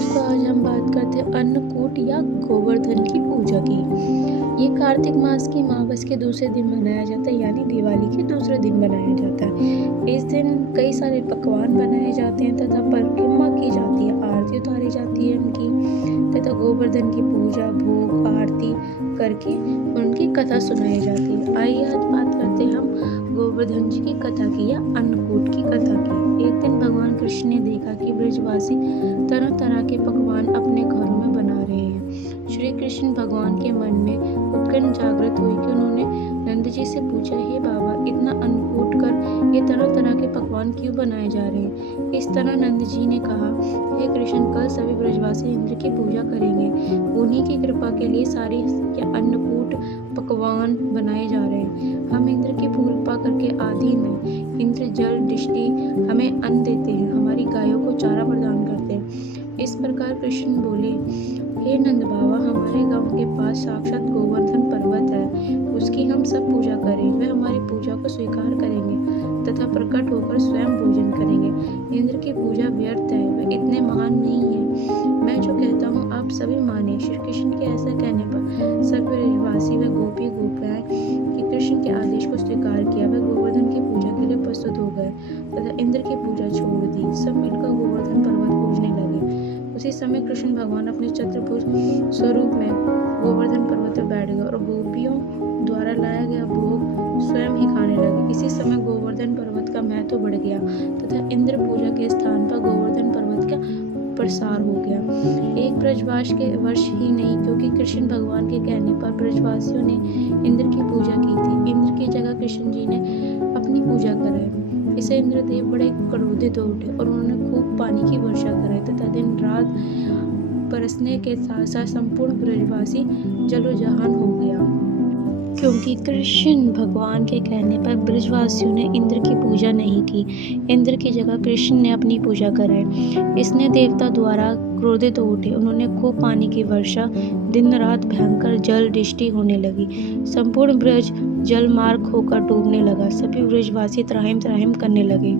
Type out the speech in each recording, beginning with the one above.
दोस्तों, आज हम बात करते हैं अन्नकूट या गोवर्धन की पूजा की। ये कार्तिक मास की अमावस के दूसरे दिन मनाया जाता है, यानी दिवाली के दूसरे दिन मनाया जाता है। इस दिन कई सारे पकवान बनाए जाते हैं तथा परिक्रमा की जाती है, आरती उतारी जाती है उनकी, तथा गोवर्धन की पूजा, भोग, आरती करके उनकी कथा सुनाई जाती है। आइए आज बात करते हैं हम गोवर्धन जी की कथा की या अन्नकूट की कथा की। एक दिन भगवान कृष्ण ने देखा कि ब्रजवासी तरह तरह के पकवान अपने घरों में बना रहे हैं। श्री कृष्ण भगवान के मन में उत्कंठा जागृत हुई कि उन्होंने नंद जी से पूछा, हे बाबा, इतना अन्नकूट कर ये तरह तरह के पकवान क्यों बनाए जा रहे हैं? इस तरह नंद जी ने कहा, हे कृष्ण, कल सभी ब्रजवासी इंद्र की पूजा करेंगे। उन्हीं की कृपा के लिए सारी अन्नकूट पकवान बनाए जा रहे हैं। हम इंद्र की कृपा करके अधीन हैं। इंद्र जल दृष्टि हमें अन्न देते हैं, हमारी गायों को चारा प्रदान करते हैं। इस प्रकार कृष्ण बोले, हे नंद बाबा, हमारे गांव के पास साक्षात गोवर्धन पर्वत है, उसकी हम सब पूजा करें। वह हमारी पूजा को स्वीकार करेंगे तथा प्रकट होकर स्वयं पूजन करेंगे। इंद्र की पूजा व्यर्थ है, वह इतने महान नहीं है। मैं जो कहता हूँ आप सभी माने। श्री कृष्ण के ऐसा कहने पर सब ब्रजवासी व गोपी गोपियाँ कि कृष्ण के आदेश को स्वीकार किया, वह गोवर्धन की पूजा के लिए प्रस्तुत हो गए तथा इंद्र की पूजा छोड़ दी। सब मिलकर गोवर्धन पर्वत पूजने लगे। उसी समय कृष्ण भगवान अपने चतुर्भुज स्वरूप में गोवर्धन पर्वत पर बैठ गए और गोपियों द्वारा लाया गया भोग स्वयं ही खाने लगे। इसी समय गोवर्धन पर्वत का महत्व बढ़ गया तथा इंद्र पूजा के स्थान पर गोवर्धन पर्वत का प्रसार हो गया। एक ब्रजवास के वर्ष ही नहीं, क्योंकि कृष्ण भगवान के कहने पर ब्रजवासियों ने इंद्र की पूजा की थी। इंद्र की जगह कृष्ण जी ने अपनी पूजा कराई। इसे इंद्रदेव बड़े क्रोधित हो उठे और उन्होंने खूब पानी की वर्षा कराई तथा दिन रात बरसने के साथ साथ संपूर्ण ब्रजवासी जलोजहान हो गया। क्योंकि कृष्ण भगवान के कहने पर ब्रजवासियों ने इंद्र की पूजा नहीं की, इंद्र की जगह कृष्ण ने अपनी पूजा कराई। इसने देवता द्वारा क्रोधित हो उठे। उन्होंने खूब पानी की वर्षा, दिन रात भयंकर जल दृष्टि होने लगी। संपूर्ण ब्रज जल मार्ग होकर डूबने लगा। सभी ब्रजवासी त्राहिम त्राहिम करने लगे,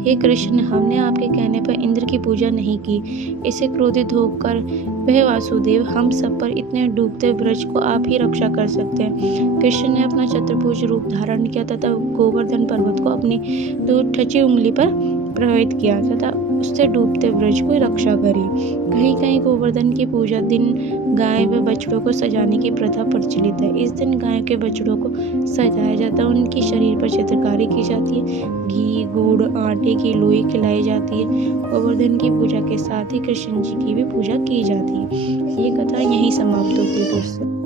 हे कृष्ण, हमने आपके कहने पर इंद्र की पूजा नहीं की। इससे क्रोधित होकर वह वासुदेव, हम सब पर इतने डूबते ब्रज को आप ही रक्षा कर सकते हैं। कृष्ण ने अपना चतुर्भुज रूप धारण किया तथा गोवर्धन पर्वत को अपनी दो ठची उंगली पर प्रभावित किया तथा उससे डूबते ब्रज को रक्षा करी। कहीं कहीं गोवर्धन की पूजा दिन गाय व बछड़ों को सजाने की प्रथा प्रचलित है। इस दिन गाय के बछड़ों को सजाया जाता है, उनकी शरीर पर चित्रकारी की जाती है, घी, गुड़, आटे की लोई खिलाई जाती है। गोवर्धन की पूजा के साथ ही कृष्ण जी की भी पूजा की जाती है। ये कथा यहीं समाप्त होती है दोस्तों।